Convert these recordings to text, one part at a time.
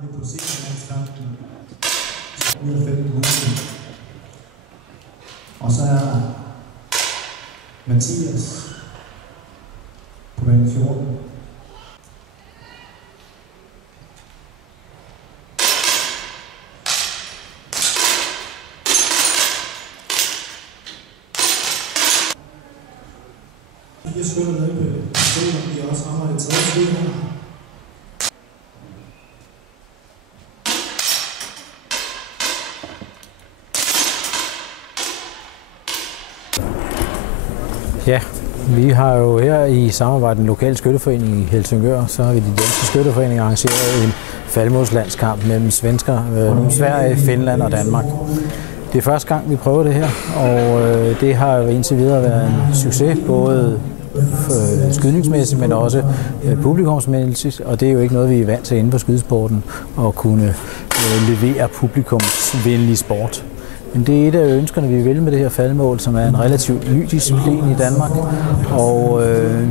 vil på seniorlandskampen ud af 15 uger. Og så er der Mathias på bane 14. Jeg skytter ned på scenen, vi også rammer det tredje skud her. Ja, vi har jo her i samarbejde med den lokale skytteforening i Helsingør, så har vi de danske skytteforeninger arrangeret en faldmålslandskamp mellem Sverige, Finland og Danmark. Det er første gang, vi prøver det her, og det har jo indtil videre været en succes, både skydningsmæssigt, men også publikumsmæssigt, og det er jo ikke noget, vi er vant til inden for skydesporten, at kunne levere publikumsvenlig sport. Men det er et af ønskerne, vi vil med det her faldmål, som er en relativt ny disciplin i Danmark, og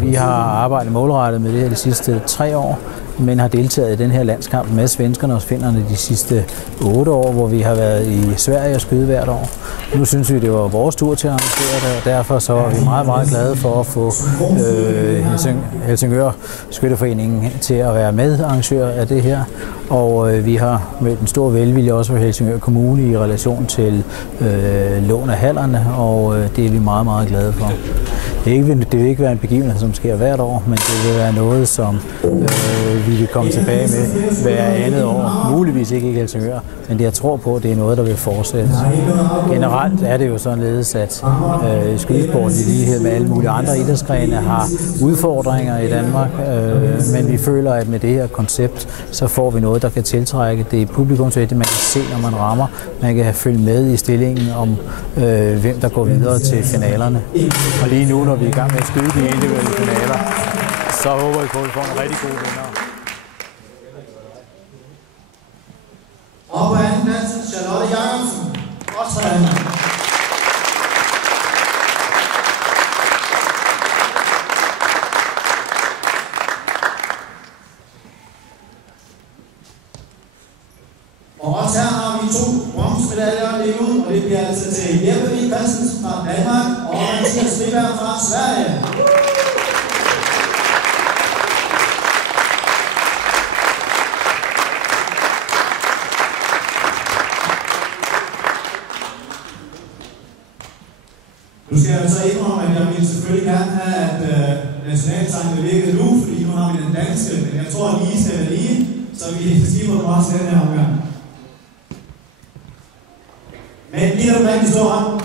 vi har arbejdet målrettet med det her de sidste 3 år, men har deltaget i den her landskamp med svenskerne og finnerne de sidste 8 år, hvor vi har været i Sverige og skyde hvert år. Nu synes vi, det var vores tur til at arrangere det, og derfor så er vi meget, meget glade for at få Helsingør Skytteforeningen til at være medarrangør af det her. Og vi har mødt en stor velvilje også fra Helsingør Kommune i relation til lån af hallerne, og det er vi meget, meget glade for. Det vil ikke være en begivenhed, som sker hvert år, men det vil være noget, som vi vil komme tilbage med hver andet år. Muligvis ikke i Helsingør, men det jeg tror på, det er noget, der vil fortsætte. Generelt er det jo således, at skydesporten i lighed med alle mulige andre idrætsgrene har udfordringer i Danmark, men vi føler, at med det her koncept, så får vi noget, der kan tiltrække det publikumsvægt, man kan se, når man rammer. Man kan følge med i stillingen om, hvem der går videre til finalerne. Og lige nu, når vi er i gang med at skyde de individuelle finaler, så håber vi på, at vi får en rigtig god vinder. Og på anden plads, Charlotte Jacobsen, også fra Danmark. Og også her har vi 2 bronzemedaljer lige ud, og det bliver altså til Jeppe Vig Christensen fra Danmark og Mathias Friberg fra Sverige. Nu skal jeg så indrømme, at jeg vil selvfølgelig gerne have, at nationalsangen vil virke nu, fordi nu har vi den danske, men jeg tror, at lige skal være lige, så vi kan sige, hvor også den her omgang. Men lige der rigtig stor hånd.